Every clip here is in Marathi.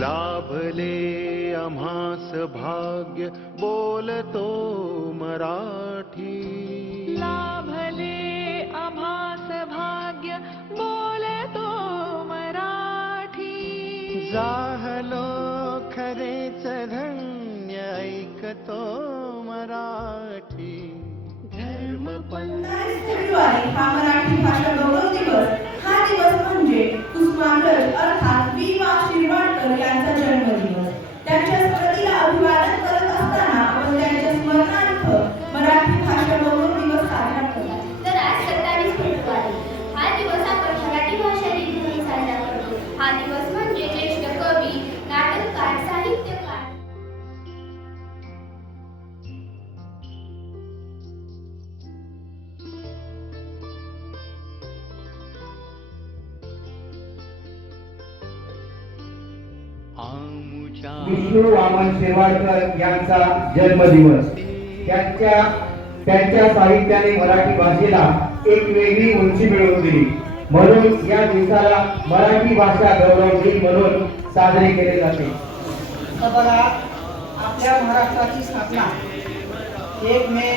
लाभले आम्हास भाग्य बोलतो मराठी. लाभले आम्हास भाग्य बोलतो मराठी. जाहलो खरेच धन्य ऐकतो मराठी. धर्म फेब्रुवारी हा मराठी भाषा गौरव दिवस. हा दिवस म्हणजे कुसुमाग्रज अर्थात वि.वा. शिरवाडकर यांचा जन्मदिवस. त्यांच्या स्मृतीला अभिवादन करत असताना आपण त्यांच्या स्मरणार्थ मराठी भाषा गौरव दिवस साजरा करतो. तर आज 27 फेब्रुवारी हा दिवस आपण मराठी भाषा दिन म्हणून साजरा करतो. हा दिवस म्हणजे ज्येष्ठ कवी, नाटककार, साहित्यकार विष्णू वामन शिरवाडकर यांचा जन्मदिवस. त्यांच्या साहित्याने मराठी भाषेला एक वेगळी उंची मिळवून दिली. म्हणून या दिवसाला मराठी भाषा गौरव दिन म्हणून साजरे केले जाते. बघा, आपल्या महाराष्ट्राची स्थापना 1 मे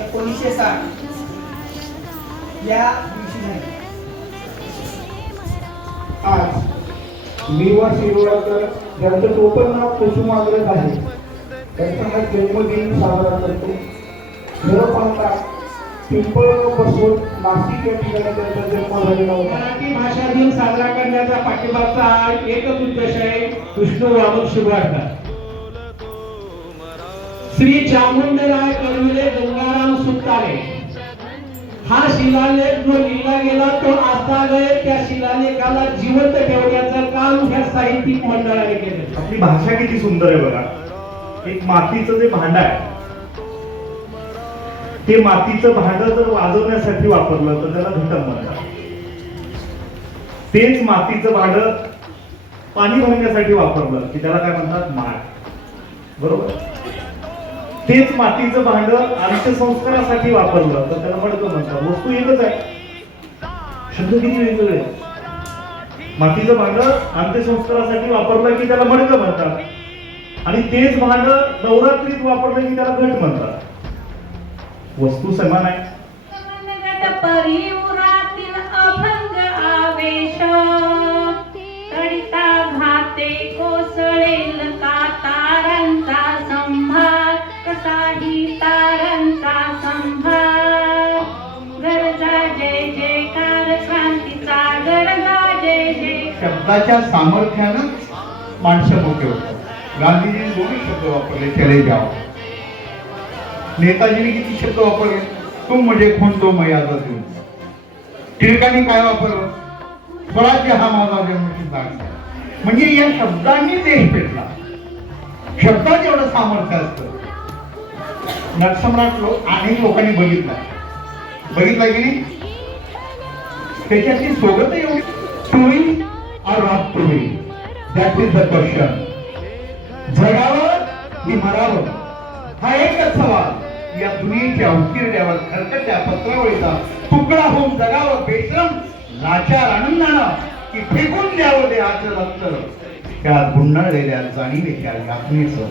1960 या दिवशी झाली. आज वि.वा. शिरवाडकर यांचं टोपण नाव कुसुमाग्रज आहे. त्यांचा हा जन्मदिन साजरा करतो. खरं पाहता पिंपळपासून नाशिक या ठिकाणी त्यांचा जन्म झालेला होता. मराठी भाषा दिन साजरा करण्याचा पाठिंबाचा एकच उद्देश आहे, विष्णू वामन शिरवाडकर. श्री चामुंडराय करविले गंगाराम सुतारे हा शिलालेख जो लिहिला गेला तो आजतागायत त्या शिलालेखाला जिवंत ठेवण्याचं काम ह्या साहित्यिक मंडळाने केलं. आपली भाषा किती सुंदर आहे बघा. एक मातीचं जे भांड आहे, ते मातीचं भांड जर वाजवण्यासाठी वापरलं तर त्याला घटक म्हणतात. तेच मातीचं भांड पाणी भरण्यासाठी वापरलं की त्याला काय म्हणतात, माठ. बरोबर. तेच मातीचं भांड अंत्यसंस्कारासाठी वापरलं तर त्याला मडकं म्हणतात. वस्तू एकच आहे, शब्द किती वेगवेगळे. मातीचं भांड अंत्यसंस्कारासाठी वापरलं की त्याला मडकं म्हणतात, आणि तेच भांड नवरात्रीत वापरलं की त्याला घट म्हणतात. वस्तू समान आहे. परिउरातील अभंग आवेश तडिता घाते कोसळेल का तारांचा संभार. कसाही तारांचा संभार. गरजा जय जयकार क्रांतीचा गरजा जय जय. शब्दाच्या सामर्थ्यानं माणसं मोठे होतात. गांधीजींनी दोन्ही शब्द वापरले, चले जाओ. नेताजीने किती शब्द वापरले, तुम मुझे खून दो मैं आजाद हूं. टिळकांनी काय वापरलं, स्वराज्य हा माझा जन्मसिद्ध आहे. म्हणजे या शब्दांनी देश पेटला. शब्दात एवढं सामर्थ्य असतं. नटसम्राट अनेक लोकांनी बघितला की नाही. त्याच्यातली सोबत एवढी to be or not to be, that is the question. जगावं की मरावं हा एकच सवाल. या दुनियेच्या उकिरड्यावर खरकट्या पत्रावळीचा तुकडा होऊन जगावं बेशरम लाचार आनंदानं की फेकून द्यावं देहाचं रक्त त्या गुंडाळलेल्या जाणीवेच्या यातनेचं.